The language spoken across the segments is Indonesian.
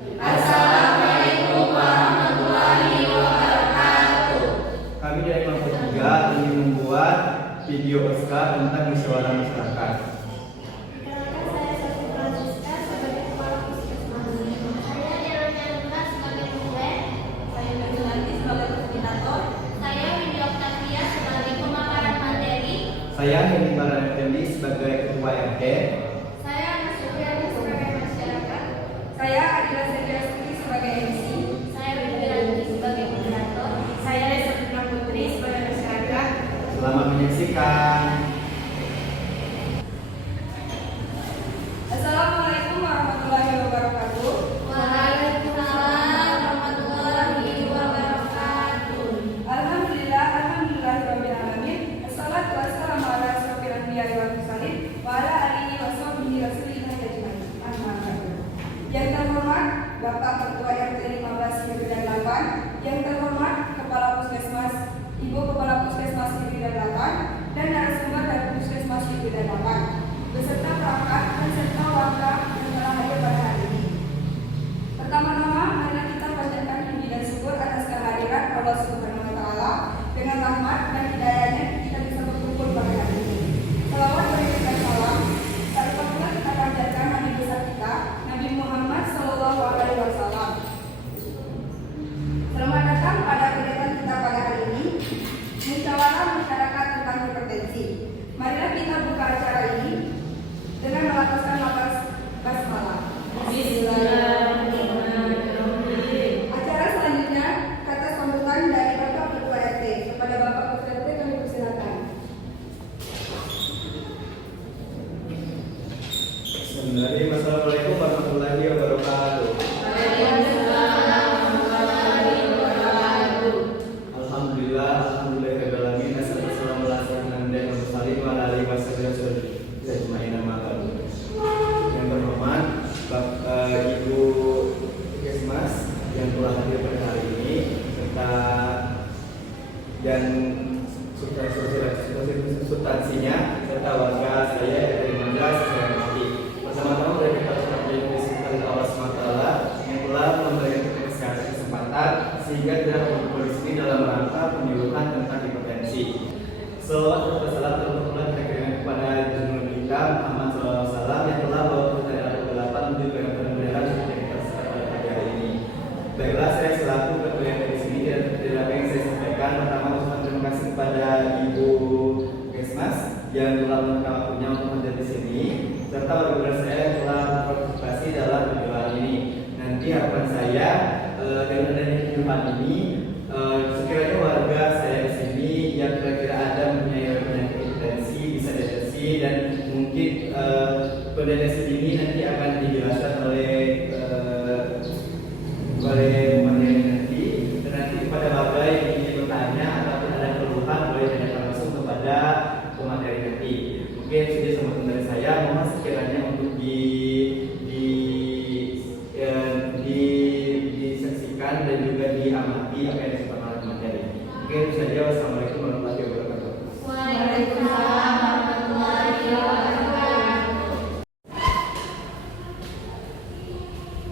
Assalamualaikum warahmatullahi wabarakatuh. Kami dari kelompok 3 ingin membuat video Oscar tentang musyawarah masyarakat. Saya Hendy Marani sebagai Ketua RT. Saya Mas Supriyadi sebagai masyarakat. Saya Adila Setiastuti sebagai MC. Saya Widianti sebagai moderator. Saya Lesa Putri sebagai masyarakat. Selamat menyaksikan. Assalamualaikum warahmatullahi wabarakatuh. Waalaikumsalam warahmatullahi wabarakatuh. Alhamdulillahirabbil alamin. Assalatu wassalamu ala asyrofil anbiya'i wal mursalin wa ala alihi wa sahbihi rasulillah ajmain. Amma ba'du. Yang terhormat Bapak Ketua RT 15 Negeri dan 8, yang terhormat Kepala Puskesmas, Ibu Kepala Puskesmas Negeri dan 8, dan narasumber dari Puskesmas Negeri dan 8, beserta perangkat dan serta warga yang telah hadir pada hari ini. Pertama-tama, marilah kita panjatkan puji dan syukur atas kehadiran Allah Subhanahu wa Ta'ala. Dengan rahmat dan hidayahnya kita bisa berkumpul pada hari ini. Selawat dan salam tak lupa pula kita panjatkan Nabi besar kita, Nabi Muhammad Sallallahu Alaihi Wasallam. Selamat datang pada kegiatan kita pada hari ini, musyawarah masyarakat tentang hipertensi. Marilah kita buka acara ini dengan melafazkan lafaz basmalah. Bismillahirrahmanirrahim. Acara selanjutnya kata sambutan dari Bapak Ketua RT. Kepada Bapak Ketua RT kami persilakan. Bismillahirrahmanirrahim. Assalamualaikum warahmatullahi wabarakatuh. Alhamdulillah, alhamdulillahirabbil alamin. Assalamualaikum warahmatullahi wabarakatuh. Yang terhormat Ibu Puskesmas yang telah hadir pada hari ini, serta dan substansinya serta warga saya dari Mandras saya hormati. Bersama-sama dari kita bersyukur Allah SWT yang telah memberikan kita kesempatan sehingga tidak berkumpul di sini dalam rangka penyuluhan tentang hipertensi. Salawat dan salam terpulang kepada Junjungan kita Muhammad SAW yang telah bawa kita dari Al-8 menuju ke bendera seperti kita pada hari ini. Baiklah, saya selaku ketua yang di sini dan tidak apa yang saya sampaikan. Pertama, ucapan terima kasih kepada Ibu Puskesmas yang telah meluangkan waktunya untuk hadir di sini, serta warga saya yang telah berpartisipasi dalam video ini. Nanti harapan saya dengan adanya kehidupan ini, sekiranya warga saya di sini yang kira-kira ada mempunyai penyakit hipertensi bisa deteksi, dan mungkin pendeteksi ini nanti akan dijelaskan oleh materi nanti. Dan nanti kepada warga yang ingin bertanya ataupun ada keluhan boleh tanyakan langsung kepada pemateri nanti. Mungkin saja sambutan dari saya, mohon sekiranya untuk disaksikan dan juga diamati apa yang disampaikan oleh materi. Mungkin itu saja. Wassalamualaikum warahmatullahi wabarakatuh. Waalaikumsalam warahmatullahi wabarakatuh.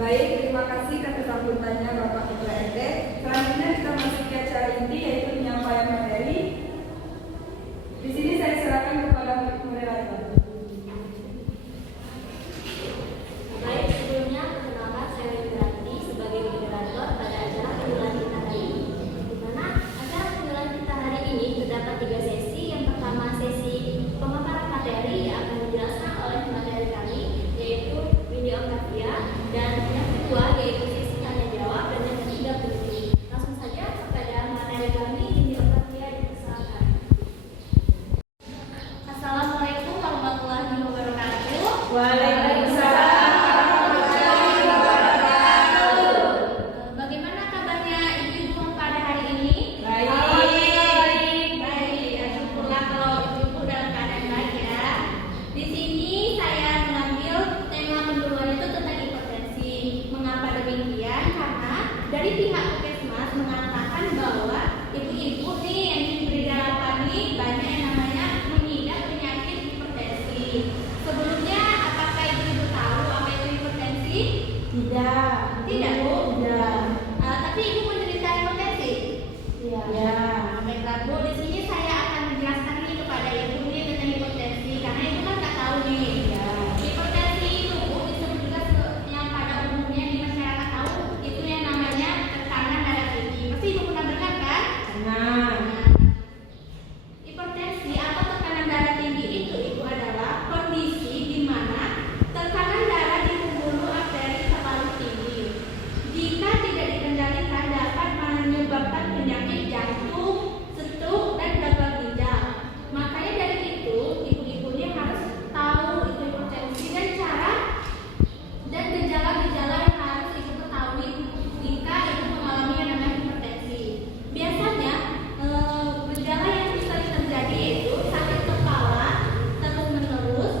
Baik, terima kasih atas sambutannya Bapak Ketua RT. Selanjutnya kita masuk ke acara inti, yaitu penyampaian materi. Di sini saya serahkan kepada moderator. Baik, sebelumnya perkenalkan saya Widianti sebagai moderator pada acara penjualan kita hari ini. Di mana acara penjualan kita hari ini terdapat 3 sesi. Yang pertama sesi pemaparan materi yang akan dijelaskan oleh materi kami, yaitu Windy Octavia, dan yang kedua yaitu sesi tanya jawab, dan yang ketiga penulis. Langsung saja kepada materi kami, Windy Octavia, dipersilakan. Assalamualaikum warahmatullahi wabarakatuh. Waalaikumsalam warahmatullahi wabarakatuh. Bagaimana kabarnya ibu-ibu pada hari ini? Baik. Baik, syukurlah kalau ibu-ibu dalam keadaan baik ya. Di sini saya mengambil tema kedua itu tentang hipertensi. Mengapa demikian? Karena dari pihak Puskesmas mengatakan bahwa ibu-ibu nih yang diberi garapan nih banyak yang namanya mengidap penyakit hipertensi. Sebelumnya, apakah ibu-ibu tahu apa itu hipertensi? Tidak. Tidak, Bu. Tapi Ibu menderita hipertensi? Ya. Baiklah, Bu. Di sini saya akan menjelaskan nih kepada Ibu nih tentang hipertensi, karena Ibu kan nggak tahu nih. Hipertensi itu, Bu, disebut juga yang pada umumnya di masyarakat tahu itu yang namanya tekanan darah tinggi. Pasti Ibu pernah dengar kan? Nah, Hipertensi atau tekanan darah tinggi itu adalah kondisi di mana tekanan darah di pembuluh arteri terlalu tinggi. Jika tidak dikendalikan dapat menyebabkan penyakit jantung, stroke, dan gagal ginjal. Makanya dari itu ibu-ibunya harus tahu itu hipertensi dan cara dan gejala-gejala yang harus ibu ketahui jika ibu mengalami yang namanya hipertensi. Biasanya gejala yang bisa terjadi itu sakit kepala terus-menerus,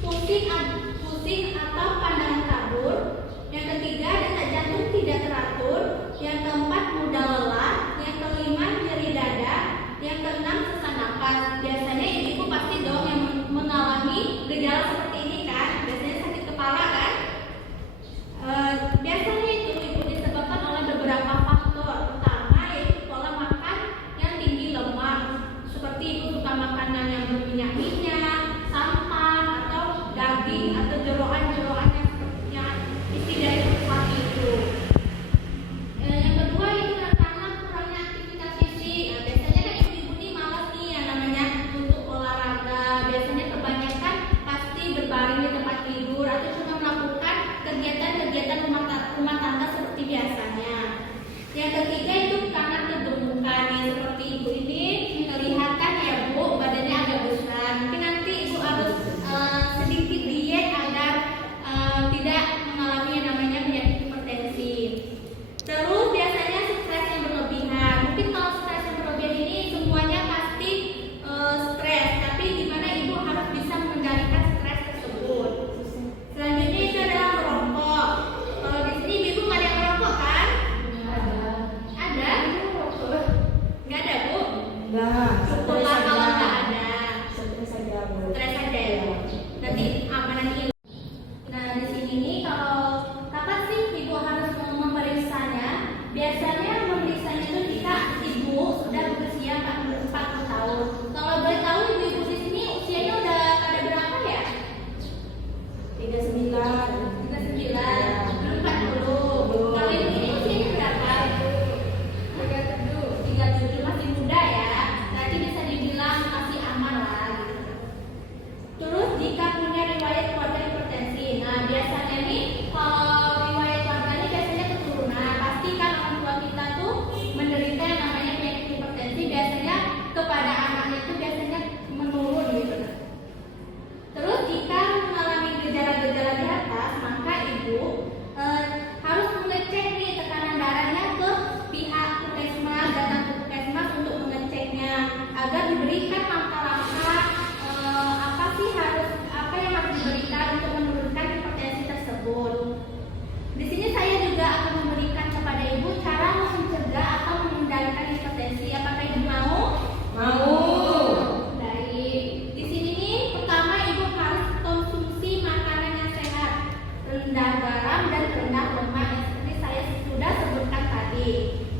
pusing atau pandangan kabur. Yang ketiga, detak jantung tidak teratur. Yang keempat, mudah lelah. Yang kelima, nyeri dada. Yang keenam, sesak napas. Biasanya ibu pasti dong yang mengalami gejala seperti ini kan? Biasanya sakit kepala kan? Biasanya itu disebabkan oleh beberapa faktor, utama yaitu pola makan yang tinggi lemak, seperti ibu suka makanan yang berminyak-minyak, santan atau daging atau jeroan-jeroan yang isi dari pesawat itu. Yang kedua itu karena kurangnya aktivitas fisik. Biasanya kan ibu-ibu nih malas nih yang namanya untuk olahraga. Biasanya kebanyakan pasti berbaring di tempat tidur atau cuma melakukan kegiatan-kegiatan rumah tangga seperti biasanya. Yang ketiga itu karena kegemukan nih, seperti ibu ini kelihatan ya Bu, badannya agak besar. Mungkin nanti ibu harus sedikit diet agar tidak mengalami yang namanya penyakit hipertensi. Terus biasanya stres yang berlebihan. Mungkin kalau stres yang berlebihan ini semuanya pasti stres, tapi gimana ibu harus bisa mengendalikan stres tersebut. Selanjutnya itu adalah merokok. Kalau di sini ibu nggak ada yang merokok kan? Ada? Nggak ada Bu? enggak. Syukurlah kalau nggak ada. Stres saja, Bu. Stres aja ya Bu. Nanti apa nanti? Nah di sini nih kalau kapan sih ibu harus memeriksanya? Biasanya memeriksanya itu jika ibu sudah berusia 40 tahun. Kalau boleh tahu ibu-ibu di sini usianya udah pada berapa ya? 39. 39, 40. Kalau ibu ini usianya berapa? 37, masih muda ya. Berarti bisa dibilang masih aman lah gitu. Terus jika punya riwayat keluarga hipertensi. Nah, biasanya nih kalau riwayat keluarga ini biasanya keturunan. Pasti kan orang tua kita tuh menderita yang namanya penyakit hipertensi, biasanya kepada anaknya itu biasanya menurun gitu. Terus jika mengalami gejala-gejala di atas, maka ibu harus mengecek nih tekanan darahnya ke pihak puskesmas, datang ke puskesmas untuk mengeceknya agar diberikan langkah-langkah apa yang harus diberikan untuk menurunkan hipertensi tersebut. Di sini saya juga akan memberikan kepada ibu cara mencegah atau mengendalikan hipertensi. Apakah ibu mau? Mau. Baik. Di sini nih pertama ibu harus konsumsi makanan yang sehat, rendah garam dan rendah lemak yang seperti saya sudah sebutkan tadi.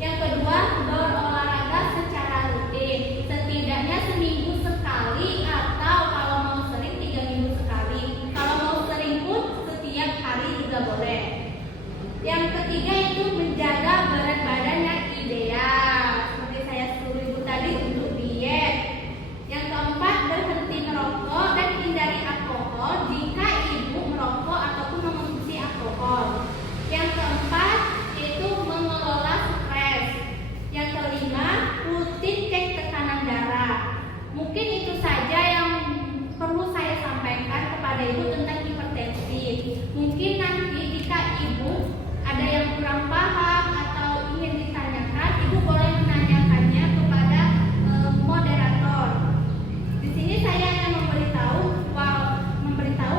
Yang kedua, berolahraga secara rutin, setidaknya seminggu sekali atau kalau mau sering 3 minggu sekali. Kalau mau sering pun setiap hari juga boleh. Yang ketiga itu menjaga berat badan yang ideal, seperti saya suruh ibu tadi untuk diet. Yang keempat, berhenti merokok dan hindari alkohol jika ibu merokok ataupun mengonsumsi alkohol. Yang keempat itu mengelola stres. Yang kelima, rutin cek tekanan darah. Mungkin itu saja yang perlu saya sampaikan kepada ibu tentang hipertensi. Mungkin nanti jika ibu ada yang kurang paham atau ingin ditanyakan, ibu boleh menanyakannya kepada moderator. Di sini saya akan memberitahu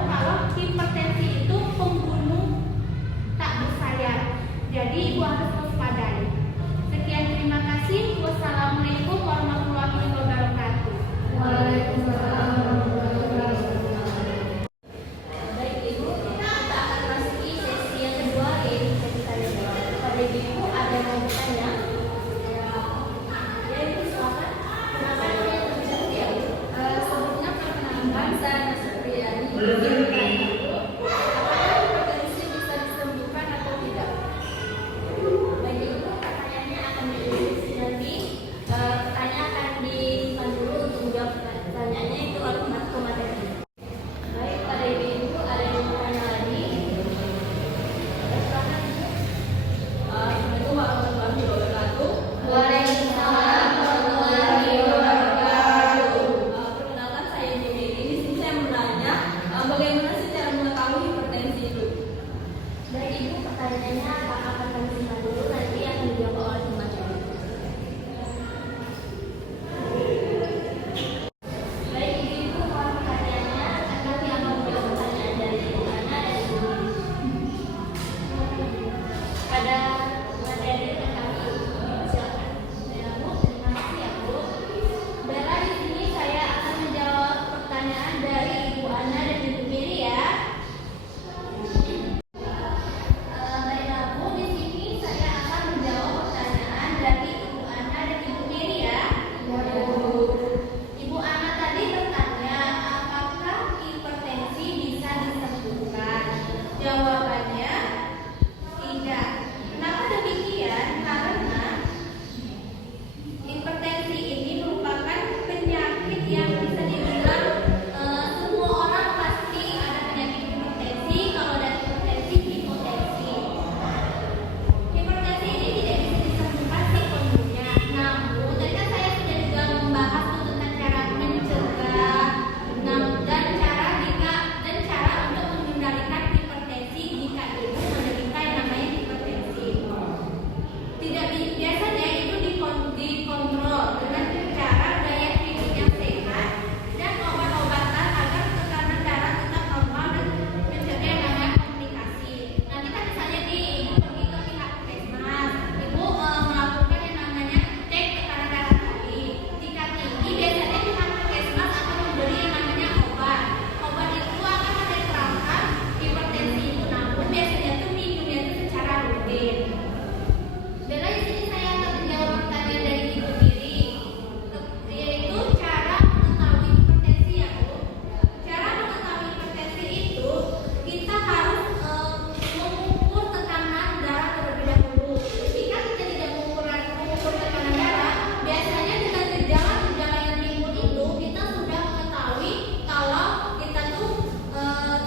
kalau hipertensi itu pembunuh tak bersayap. Jadi ibu harus waspadai. Sekian, terima kasih. Wassalamualaikum warahmatullahi wabarakatuh. Waalaikumsalam warahmatullahi wabarakatuh. Baik ibu, kita akan masuki sesi yang kedua yaitu sesi tanya ibu ada yang mau bertanya? Ya ibu silakan. Kenapa namanya terbicara ya? Sebelumnya perkenalkan saya Nasupriyani. Apakah hipertensi bisa disembuhkan atau tidak? Bagi ibu pertanyaannya akan diulis nanti. Pertanyaan akan disimpan dulu untuk menjawab pertanyaannya itu oleh pemateri. Baik, pada ibu ada yang mau bertanya lagi? Silakan. Assalamualaikum warahmatullahi wabarakatuh. Waalaikumsalam warahmatullahi wabarakatuh. Perkenalkan saya Ibu Miri. Di sini saya mau menanya bagaimana sih cara mengetahui hipertensi itu? Baik ibu, pertanyaannya akan kami simpan dulu nanti akan dijawab oleh pemateri. Baik ibu, mohon pertanyaannya kami akan menjawab pertanyaan dari ibu Ana dan ibu pada materi yang kami silakan. Ya bu, terima kasih ya bu. Bella di sini saya akan menjawab pertanyaan dari ibu Ana dan ibu Miri ya. Baiklah bu, di sini saya akan menjawab pertanyaan dari ibu Ana dan ibu Miri ya. Ibu Ana tadi bertanya apakah hipertensi bisa disembuhkan? Jawabannya tidak. Kenapa demikian? Karena hipertensi ini merupakan penyakit yang bisa dibilang semua orang pasti ada penyakit hipertensi. Kalau ada hipertensi, hipotensi. Hipertensi ini tidak bisa disembuhkan sepenuhnya. Namun, tadi kan saya sudah juga membahas tentang cara mencegah dan cara untuk mengendalikan hipertensi jika ibu menderita yang namanya hipertensi. Biasanya itu dikontrol dengan cara gaya hidup yang sehat dan obat-obatan agar tekanan darah tetap normal dan mencegah yang namanya komplikasi. Nanti kan misalnya nih ibu pergi ke pihak puskesmas, ibu melakukan yang namanya cek tekanan darah tadi. Jika tinggi, biasanya pihak puskesmas akan memberi yang namanya obat. Obat itu akan menetralkan hipertensi itu, namun biasanya tuh minumnya itu secara rutin. Bella di sini saya akan menjawab pertanyaan dari ibu Miri, yaitu cara mengetahui hipertensi ya bu. Cara mengetahui hipertensi itu kita harus mengukur tekanan darah terlebih dahulu. Jika kita tidak mengukur tekanan darah, biasanya dengan gejala-gejala yang timbul itu kita sudah mengetahui kalau kita tuh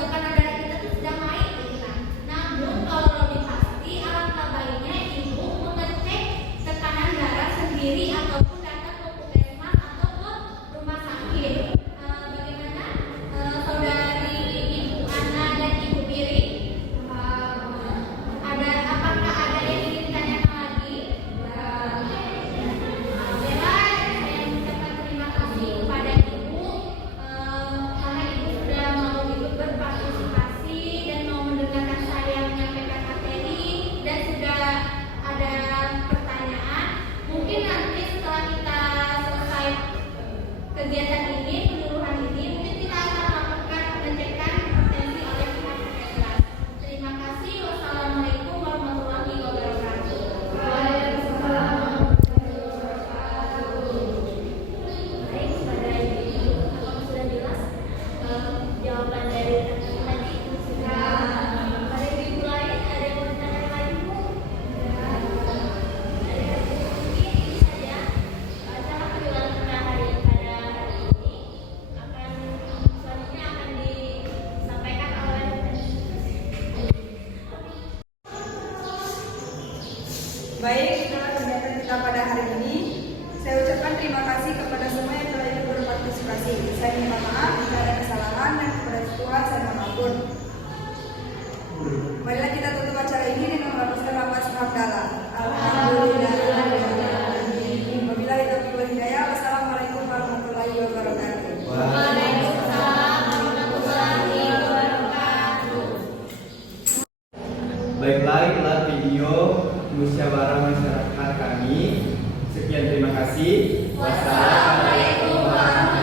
tekanan darah kita tuh sudah naik gitu kan. Namun kalau lebih pasti alangkah baiknya ibu mengecek tekanan darah sendiri ataupun datang ke puskesmas atau ke rumah sakit. Bagaimana saudari ibu Ana dan ibu Miri? Apakah ada yang ingin ditanyakan lagi? Bella, saya mengucapkan terima kasih kepada ibu karena ibu sudah mau ikut berpartisipasi dan mau mendengarkan saya menyampaikan materi dan sudah ada pertanyaan. Mungkin nanti setelah kita selesai kegiatan ini, penyuluhan ini, mungkin kita akan melakukan pengecekan hipertensi oleh pihak puskesmas. Terima kasih. Wassalamualaikum warahmatullahi wabarakatuh. Baik, pada ibu, apakah sudah jelas jawaban dari tadi? Pada ibu lain ada yang mau bertanya lagi bu? Mungkin ini saja acara penjualan pada hari ini akan selanjutnya akan disampaikan oleh Baik, itulah kegiatan kita pada hari ini. Saya ucapkan terima kasih kepada semua yang telah ikut berpartisipasi. Saya minta maaf jika ada kesalahan dan kepada Tuhan saya mengampun. Marilah kita tutup acara ini dengan melafazkan lafaz hamdalah. Alhamdulillahirobbilalamin. Wabillahi taufiq wal hidayah. Wassalamualaikum warahmatullahi wabarakatuh. Waalaikumsalam warahmatullahi wabarakatuh. Baiklah, itulah video musyawarah masyarakat kami. Sekian, terima kasih. Wassalamualaikum warahmatullahi wabarakatuh.